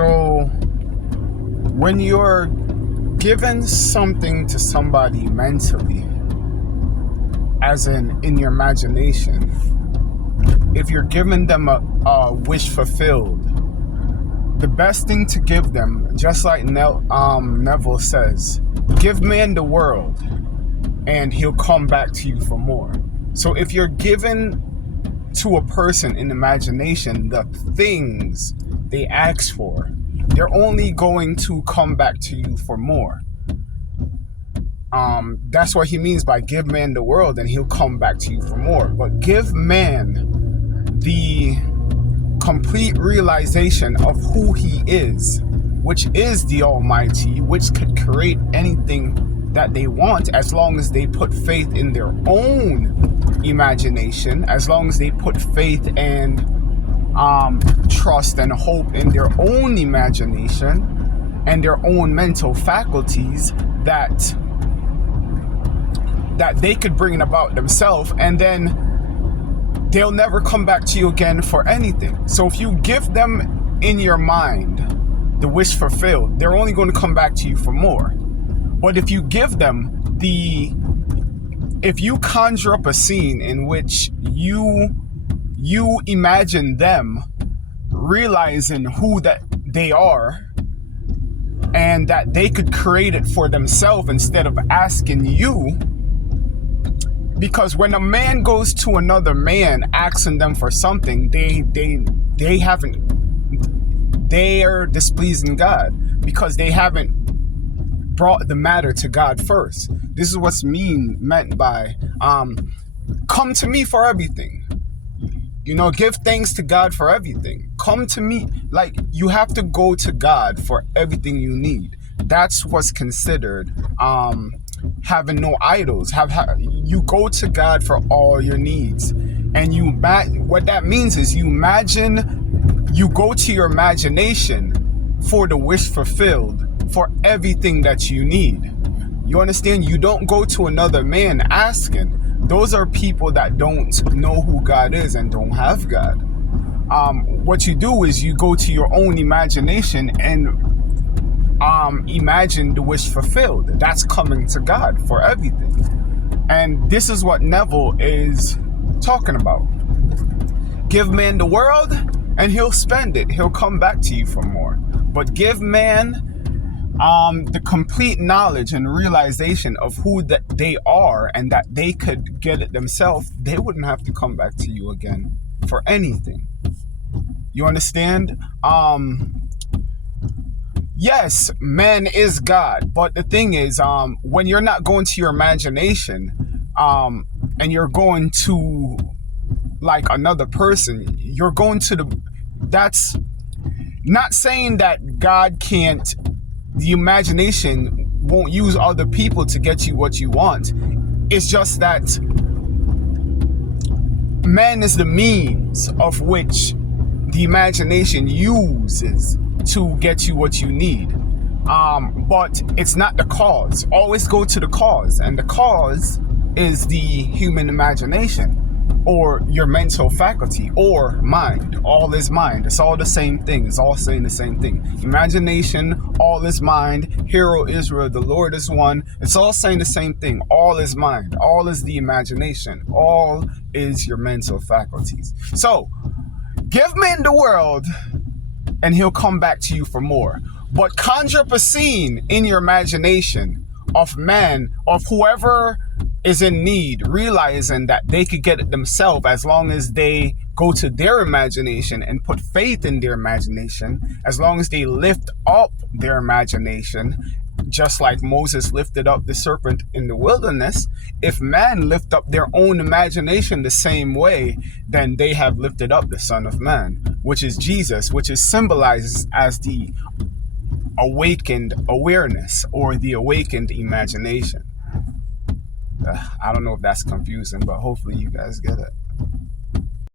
So when you're given something to somebody mentally, as in your imagination, if you're giving them a wish fulfilled, the best thing to give them, just like Neville says, give man the world and he'll come back to you for more. So if you're given to a person in imagination the things they ask for, they're only going to come back to you for more. That's what he means by give man the world and he'll come back to you for more. But give man the complete realization of who he is, which is the Almighty, which could create anything that they want, as long as they put faith in their own imagination, as long as they put faith and trust and hope in their own imagination and their own mental faculties that they could bring about themselves, and then they'll never come back to you again for anything. So if you give them in your mind the wish fulfilled, they're only going to come back to you for more. But if you give them if you conjure up a scene in which you imagine them realizing who that they are and that they could create it for themselves instead of asking you. Because when a man goes to another man asking them for something, they are displeasing God, because they haven't brought the matter to God first. This is what's meant by come to me for everything. Give thanks to God for everything. Come to me. Like, you have to go to God for everything you need. That's what's considered having no idols. You go to God for all your needs, and what that means is you go to your imagination for the wish fulfilled for everything that you need. You understand? You don't go to another man asking. Those are people that don't know who God is and don't have God. What you do is you go to your own imagination and imagine the wish fulfilled. That's coming to God for everything. And this is what Neville is talking about. Give man the world and he'll spend it. He'll come back to you for more. But give man the complete knowledge and realization of who that they are and that they could get it themselves, they wouldn't have to come back to you again for anything. You understand? Yes, man is God, but the thing is, when you're not going to your imagination, and you're going to like another person, you're going to that's not saying that God can't, the imagination won't use other people to get you what you want. It's just that man is the means of which the imagination uses to get you what you need. But it's not the cause. Always go to the cause. And the cause is the human imagination, or your mental faculty, or mind. All is mind. It's all the same thing. It's all saying the same thing. Imagination, all is mind. Hear, O Israel, the Lord is one. It's all saying the same thing. All is mind. All is the imagination. All is your mental faculties. So, give man the world and he'll come back to you for more. But conjure up a scene in your imagination of man, of whoever is in need, realizing that they could get it themselves as long as they go to their imagination and put faith in their imagination, as long as they lift up their imagination, just like Moses lifted up the serpent in the wilderness. If man lift up their own imagination the same way, then they have lifted up the Son of Man, which is Jesus, which is symbolized as the awakened awareness or the awakened imagination. I don't know if that's confusing, but hopefully you guys get it.